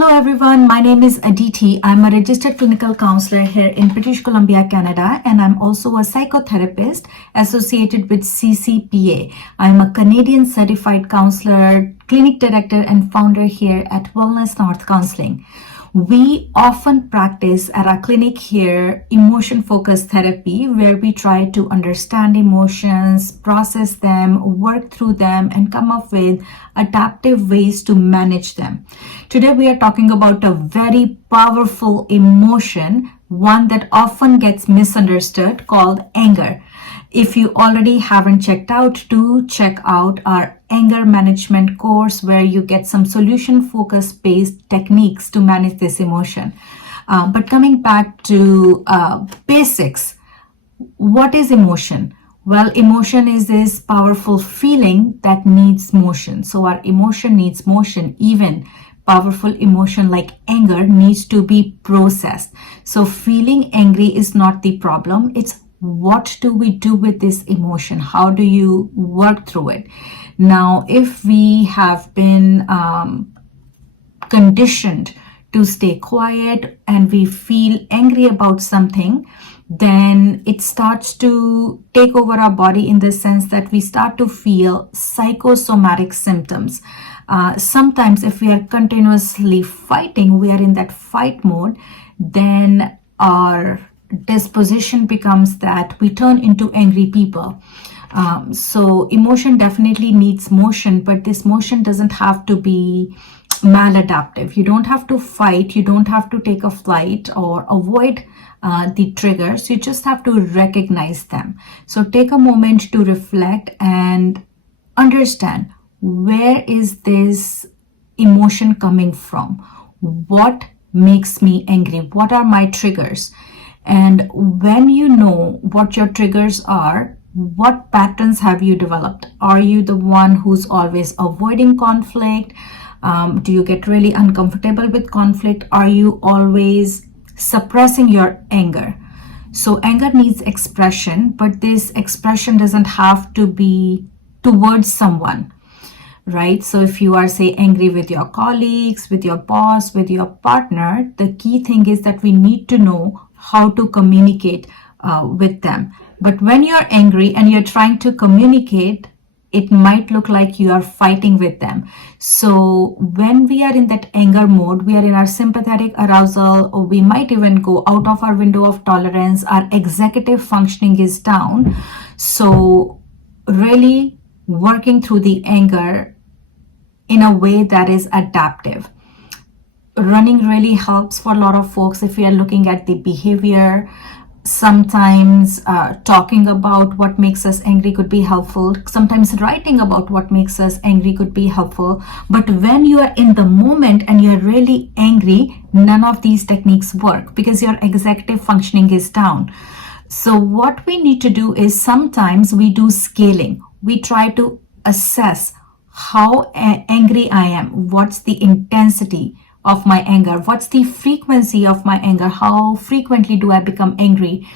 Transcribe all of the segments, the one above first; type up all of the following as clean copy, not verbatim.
Hello everyone, my name is Aditi. I'm a registered clinical counselor here in British Columbia, Canada, and I'm also a psychotherapist associated with CCPA. I'm a Canadian certified counselor, clinic director, and founder here at Wellness North Counselling. We often practice at our clinic here emotion-focused therapy, where we try to understand emotions, process them, work through them, and come up with adaptive ways to manage them. Today we are talking about a very powerful emotion, one that often gets misunderstood, called anger. If you already haven't checked out, do check out our anger management course, where you get some solution focus based techniques to manage this emotion. But coming back to basics, what is emotion? Well, emotion is this powerful feeling that needs motion. So our emotion needs motion. Even powerful emotion like anger needs to be processed. So feeling angry is not the problem. It's what do we do with this emotion? How do you work through it? Now, if we have been conditioned to stay quiet and we feel angry about something, then it starts to take over our body in the sense that we start to feel psychosomatic symptoms. Sometimes if we are continuously fighting, we are in that fight mode, then our disposition becomes that we turn into angry people. So emotion definitely needs motion, but this motion doesn't have to be maladaptive. You don't have to fight, you don't have to take a flight or avoid the triggers. You just have to recognize them. So take a moment to reflect and understand, where is this emotion coming from? What makes me angry? What are my triggers? And when you know what your triggers are, what patterns have you developed? Are you the one who's always avoiding conflict? Do you get really uncomfortable with conflict? Are you always suppressing your anger? So anger needs expression, but this expression doesn't have to be towards someone, right? So if you are, say, angry with your colleagues, with your boss, with your partner, the key thing is that we need to know how to communicate with them. But when you're angry and you're trying to communicate, it might look like you are fighting with them. So when we are in that anger mode, we are in our sympathetic arousal, or we might even go out of our window of tolerance. Our executive functioning is down. So really working through the anger in a way that is adaptive. Running really helps for a lot of folks if we are looking at the behavior. Sometimes talking about what makes us angry could be helpful. Sometimes writing about what makes us angry could be helpful. But when you are in the moment and you're really angry, none of these techniques work because your executive functioning is down. So what we need to do is sometimes we do scaling. We try to assess how angry I am. What's the intensity of my anger? What's the frequency of my anger? How frequently do I become angry?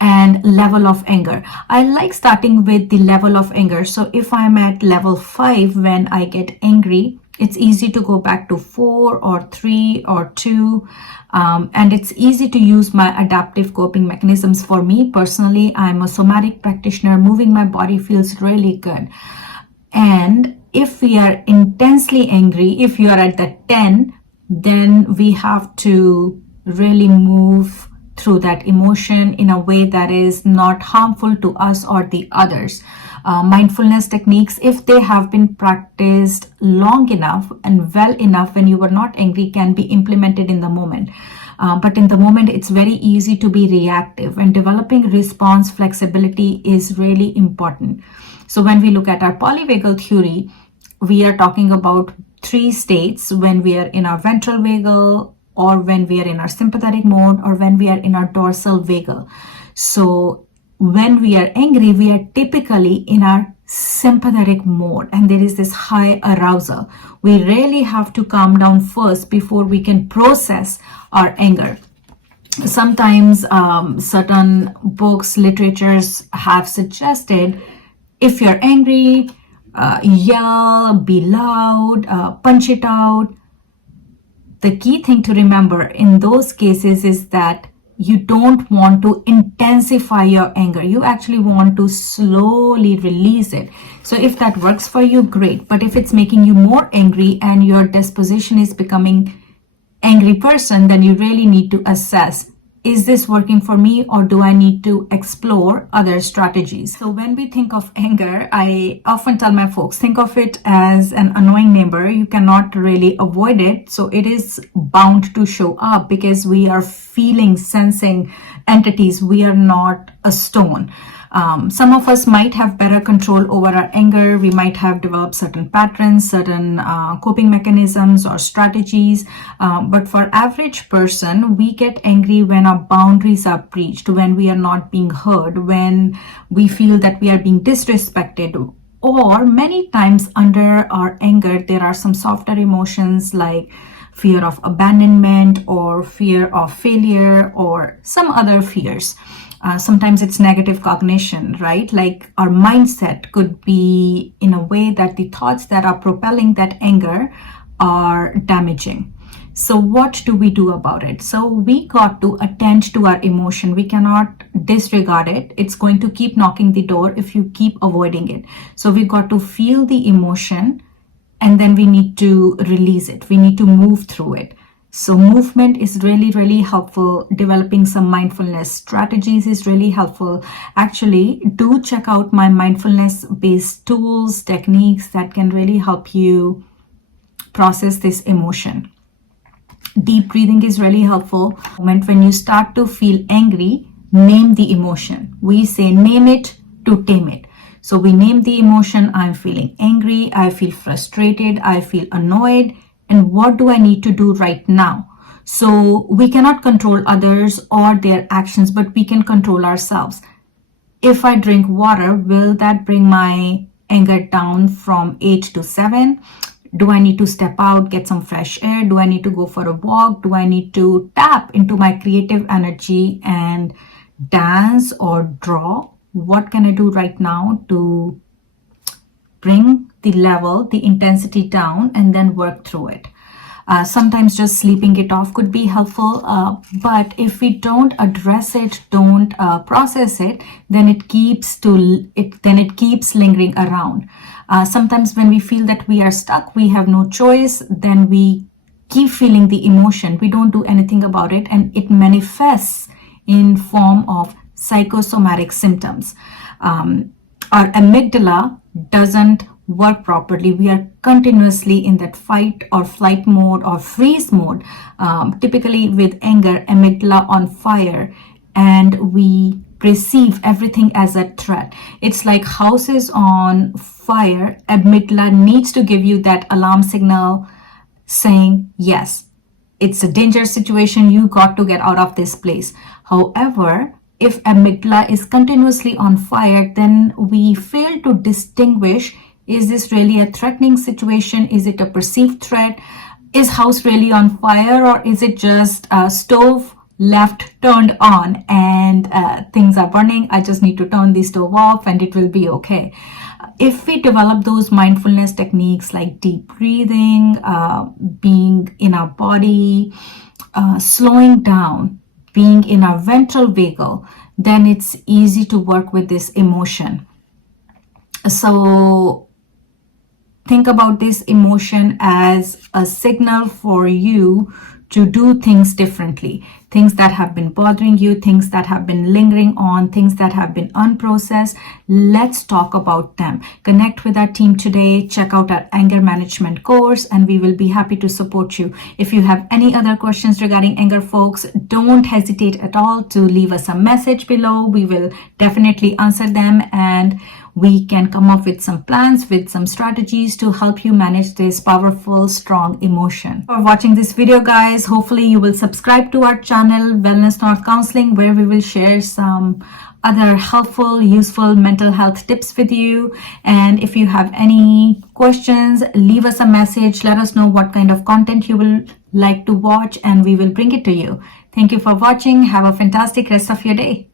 And level of anger. I like starting with the level of anger. So if I'm at level 5 when I get angry, it's easy to go back to 4 or 3 or 2. And it's easy to use my adaptive coping mechanisms. For me personally, I'm a somatic practitioner. Moving my body feels really good. And if we are intensely angry, if you are at the 10, then we have to really move through that emotion in a way that is not harmful to us or the others. Mindfulness techniques, if they have been practiced long enough and well enough when you were not angry, can be implemented in the moment. But in the moment, it's very easy to be reactive, and developing response flexibility is really important. So when we look at our polyvagal theory, we are talking about 3 states: when we are in our ventral vagal, or when we are in our sympathetic mode, or when we are in our dorsal vagal. So when we are angry, we are typically in our sympathetic mode, and there is this high arousal. We really have to calm down first before we can process our anger. Sometimes certain books, literatures have suggested, if you're angry, yell, be loud, punch it out. the key thing to remember in those cases is that you don't want to intensify your anger. You actually want to slowly release it. So if that works for you, great. But if it's making you more angry and your disposition is becoming angry person, then you really need to assess, is this working for me, or do I need to explore other strategies? So when we think of anger, I often tell my folks, think of it as an annoying neighbor. You cannot really avoid it. So it is bound to show up because we are feeling, sensing entities. We are not a stone. Some of us might have better control over our anger. We might have developed certain patterns, certain coping mechanisms or strategies. But for average person, we get angry when our boundaries are breached, when we are not being heard, when we feel that we are being disrespected. Or many times under our anger, there are some softer emotions like fear of abandonment or fear of failure or some other fears. Sometimes it's negative cognition, right? Like our mindset could be in a way that the thoughts that are propelling that anger are damaging. So what do we do about it? So we got to attend to our emotion. We cannot disregard it. It's going to keep knocking the door if you keep avoiding it. So we got to feel the emotion, and then we need to release it. We need to move through it. So movement is really, really helpful. Developing some mindfulness strategies is really helpful. Actually, do check out my mindfulness-based tools, techniques that can really help you process this emotion. Deep breathing is really helpful. When you start to feel angry, name the emotion. We say name it to tame it. So we name the emotion. I'm feeling angry. I feel frustrated. I feel annoyed. And what do I need to do right now? So we cannot control others or their actions, but we can control ourselves. If I drink water, will that bring my anger down from 8 to 7? Do I need to step out, get some fresh air? Do I need to go for a walk? Do I need to tap into my creative energy and dance or draw? What can I do right now to bring the level, the intensity down, and then work through it? Sometimes just sleeping it off could be helpful, but if we don't address it, don't process it, then it keeps lingering around. Sometimes when we feel that we are stuck, we have no choice, then we keep feeling the emotion. We don't do anything about it, and it manifests in form of psychosomatic symptoms. Our amygdala doesn't work properly. We are continuously in that fight or flight mode or freeze mode, typically with anger, amygdala on fire, and we perceive everything as a threat. It's like houses on fire. Amygdala needs to give you that alarm signal saying, yes, it's a dangerous situation. You got to get out of this place. However, if amygdala is continuously on fire, then we fail to distinguish, is this really a threatening situation? Is it a perceived threat? Is house really on fire, or is it just a stove left turned on and things are burning? I just need to turn the stove off and it will be okay. If we develop those mindfulness techniques like deep breathing, being in our body, slowing down, being in our ventral vagal, then it's easy to work with this emotion. So think about this emotion as a signal for you to do things differently. Things that have been bothering you, things that have been lingering on, things that have been unprocessed. Let's talk about them. Connect with our team today. Check out our anger management course, and we will be happy to support you. If you have any other questions regarding anger, folks, don't hesitate at all to leave us a message below. We will definitely answer them, and we can come up with some plans, with some strategies to help you manage this powerful, strong emotion. For watching this video, guys, hopefully you will subscribe to our channel, Wellness North Counseling, where we will share some other helpful, useful mental health tips with you. And if you have any questions, leave us a message. Let us know what kind of content you will like to watch, and we will bring it to you. Thank you for watching. Have a fantastic rest of your day.